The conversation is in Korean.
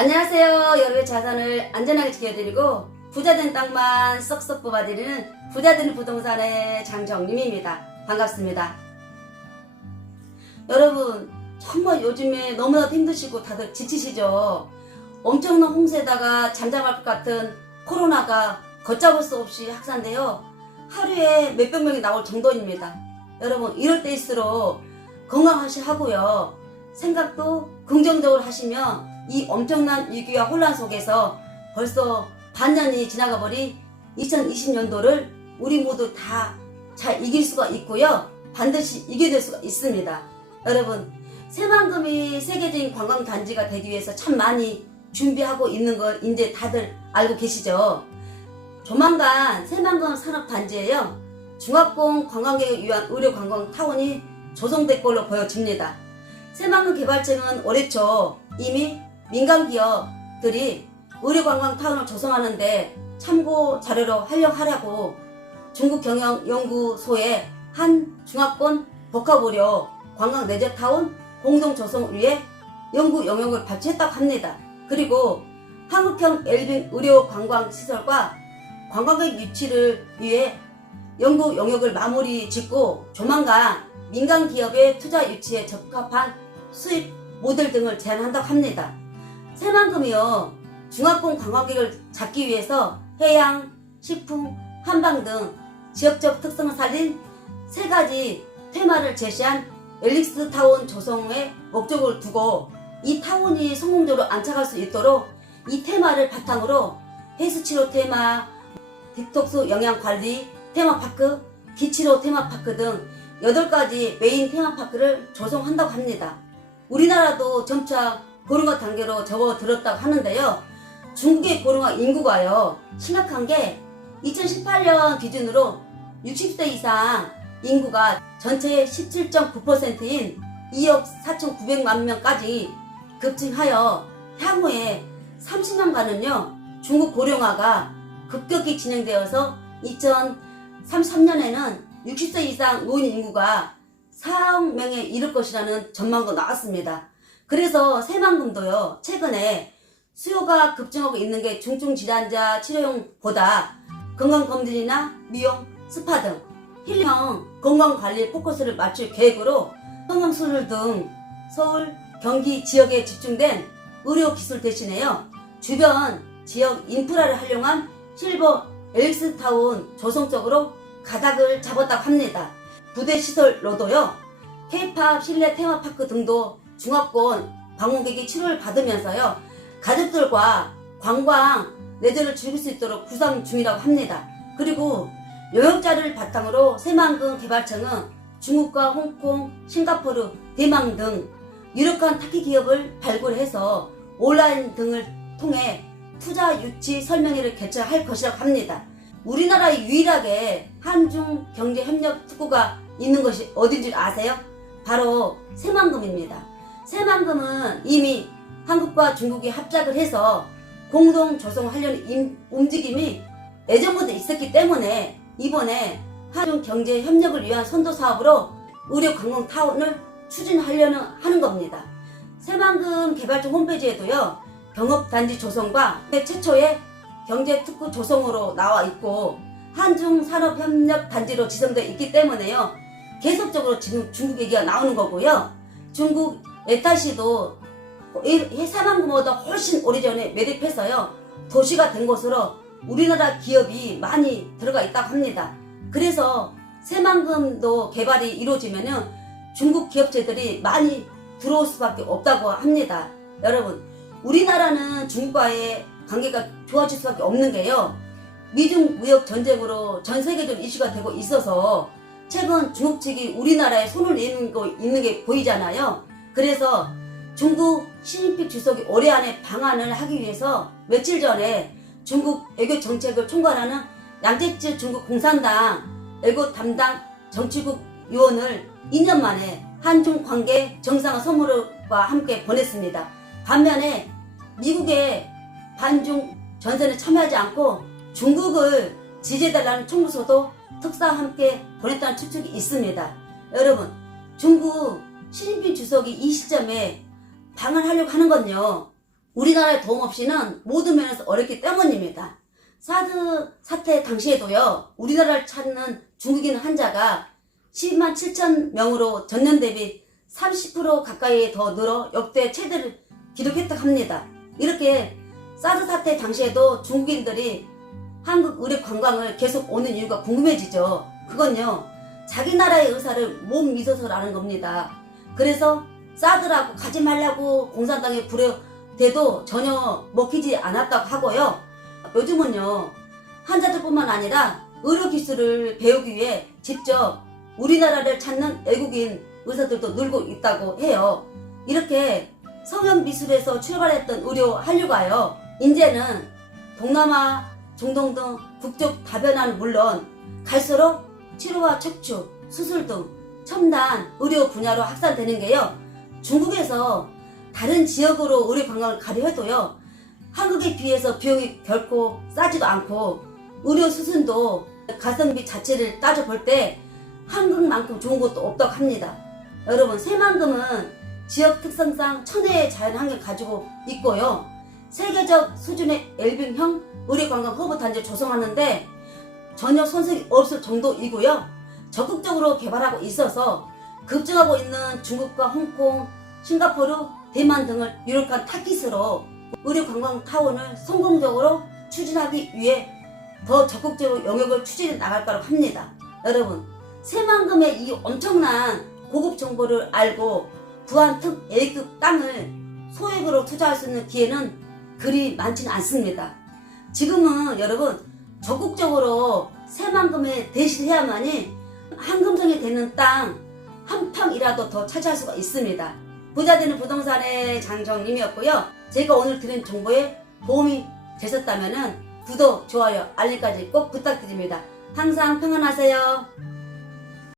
안녕하세요. 여러분의 자산을 안전하게 지켜드리고 부자된 땅만 쏙쏙 뽑아드리는 부자되는 부동산의 장정림입니다. 반갑습니다. 여러분 정말 요즘에 너무나도 힘드시고 다들 지치시죠? 엄청난 홍수에다가 잠잠할 것 같은 코로나가 걷잡을 수 없이 확산되어 하루에 몇백 명이 나올 정도입니다. 여러분 이럴 때일수록 건강하시고요. 생각도 긍정적으로 하시면 이 엄청난 위기와 혼란 속에서 벌써 반년이 지나가 버린 2020년도를 우리 모두 다 잘 이길 수가 있고요. 반드시 이겨낼 수가 있습니다. 여러분 새만금이 세계적인 관광단지가 되기 위해서 참 많이 준비하고 있는 걸 이제 다들 알고 계시죠? 조만간 새만금 산업단지에요. 중화권 관광객을 위한 의료관광타운이 조성될 걸로 보여집니다. 새만금 개발청은 올해 초 이미 민간기업들이 의료관광타운을 조성하는데 참고 자료로 활용하려고 중국경영연구소의 한 중화권 복합의료 관광 레저타운 공동 조성을 위해 연구 영역을 발주했다고 합니다. 그리고 한국형 웰빙 의료관광시설과 관광객 유치를 위해 연구 영역을 마무리 짓고 조만간 민간기업의 투자 유치에 적합한 수입 모델 등을 제안한다고 합니다. 새만금이요 중화권 관광객을 잡기 위해서 해양, 식품, 한방 등 지역적 특성을 살린 세 가지 테마를 제시한 웰릭스 타운 조성의 목적을 두고 이 타운이 성공적으로 안착할 수 있도록 이 테마를 바탕으로 헬스치료 테마, 디톡스 영양관리 테마파크, 기치료 테마파크 등 8가지 메인 테마파크를 조성한다고 합니다. 우리나라도 점차 고령화 단계로 접어들었다고 하는데요. 중국의 고령화 인구가요 심각한 게 2018년 기준으로 60세 이상 인구가 전체의 17.9%인 2억 4,900만 명까지 급증하여 향후에 30년간은요 중국 고령화가 급격히 진행되어서 2033년에는 60세 이상 노인 인구가 4억 명에 이를 것이라는 전망도 나왔습니다. 그래서 새만금도요 최근에 수요가 급증하고 있는 게 중증질환자 치료용보다 건강검진이나 미용, 스파 등 힐링형 건강관리 포커스를 맞출 계획으로 성형수술 등 서울, 경기 지역에 집중된 의료기술 대신에요 주변 지역 인프라를 활용한 실버 웰릭스타운 조성 쪽으로 가닥을 잡았다고 합니다. 부대시설로도요 K-팝 실내 테마파크 등도 중화권 방문객이 치료를 받으면서요 가족들과 관광 레저를 즐길 수 있도록 구상 중이라고 합니다. 그리고 영역자료를 바탕으로 새만금 개발청은 중국과 홍콩, 싱가포르, 대만 등 유력한 타키 기업을 발굴해서 온라인 등을 통해 투자 유치 설명회를 개최할 것이라고 합니다. 우리나라에 유일하게 한중 경제협력 특구가 있는 것이 어딘지 아세요? 바로 새만금입니다. 새만금은 이미 한국과 중국이 합작을 해서 공동 조성하려는 움직임이 예전부터 있었기 때문에 이번에 한중 경제 협력을 위한 선도 사업으로 의료관광타운을 추진하려는 하는 겁니다. 새만금 개발청 홈페이지에도요 경업단지 조성과 최초의 경제특구 조성으로 나와 있고 한중 산업협력단지로 지정되어 있기 때문에요 계속적으로 지금 중국 얘기가 나오는 거고요. 중국 에타시도 새만금보다 훨씬 오래전에 매립해서요 도시가 된 곳으로 우리나라 기업이 많이 들어가 있다고 합니다. 그래서 새만금도 개발이 이루어지면은 중국 기업체들이 많이 들어올 수밖에 없다고 합니다. 여러분 우리나라는 중국과의 관계가 좋아질 수밖에 없는 게요 미중 무역 전쟁으로 전 세계적으로 이슈가 되고 있어서 최근 중국 측이 우리나라에 손을 내는 게 보이잖아요. 그래서 중국 시진핑 주석이 올해 안에 방한을 하기 위해서 며칠 전에 중국 외교 정책을 총괄하는 양재츠 중국 공산당 외교 담당 정치국 요원을 2년 만에 한중 관계 정상화 선물과 함께 보냈습니다. 반면에 미국의 반중 전선에 참여하지 않고 중국을 지지해달라는 총무소도 특사와 함께 보냈다는 추측이 있습니다. 여러분 중국 시진핑 주석이 이 시점에 방한하려고 하는 건요 우리나라의 도움 없이는 모든 면에서 어렵기 때문입니다. 사드 사태 당시에도요, 우리나라를 찾는 중국인 환자가 12만 7천 명으로 전년 대비 30% 가까이 더 늘어 역대 최대를 기록했다고 합니다. 이렇게 사드 사태 당시에도 중국인들이 한국 의료 관광을 계속 오는 이유가 궁금해지죠. 그건요, 자기 나라의 의사를 못 믿어서라는 겁니다. 그래서 사드라고 가지 말라고 공산당에 부려대도 전혀 먹히지 않았다고 하고요. 요즘은요, 환자들뿐만 아니라 의료 기술을 배우기 위해 직접 우리나라를 찾는 외국인 의사들도 늘고 있다고 해요. 이렇게 성형 미술에서 출발했던 의료 한류가요, 이제는 동남아, 중동 등 북쪽 다변화는 물론 갈수록 치료와 척추, 수술 등 첨단 의료 분야로 확산되는 게요, 중국에서 다른 지역으로 의료 관광을 가려 해도요, 한국에 비해서 비용이 결코 싸지도 않고 의료 수준도 가성비 자체를 따져볼 때 한국만큼 좋은 곳도 없다고 합니다. 여러분, 새만금은 지역 특성상 천혜의 자연환경을 가지고 있고요, 세계적 수준의 엘빙형 의료관광 허브단지를 조성하는데 전혀 손색이 없을 정도이고요, 적극적으로 개발하고 있어서 급증하고 있는 중국과 홍콩, 싱가포르, 대만 등을 유력한 타깃으로 의료관광타운을 성공적으로 추진하기 위해 더 적극적으로 영역을 추진해 나갈 거라고 합니다. 여러분, 새만금의 이 엄청난 고급 정보를 알고 부안 특 A급 땅을 소액으로 투자할 수 있는 기회는 그리 많지는 않습니다. 지금은 여러분, 적극적으로 새만금에 대신해야만이 한금성이 되는 땅 한 평이라도 더 차지할 수가 있습니다. 부자되는 부동산의 장정님이었고요. 제가 오늘 드린 정보에 도움이 되셨다면 구독, 좋아요, 알림까지 꼭 부탁드립니다. 항상 평안하세요.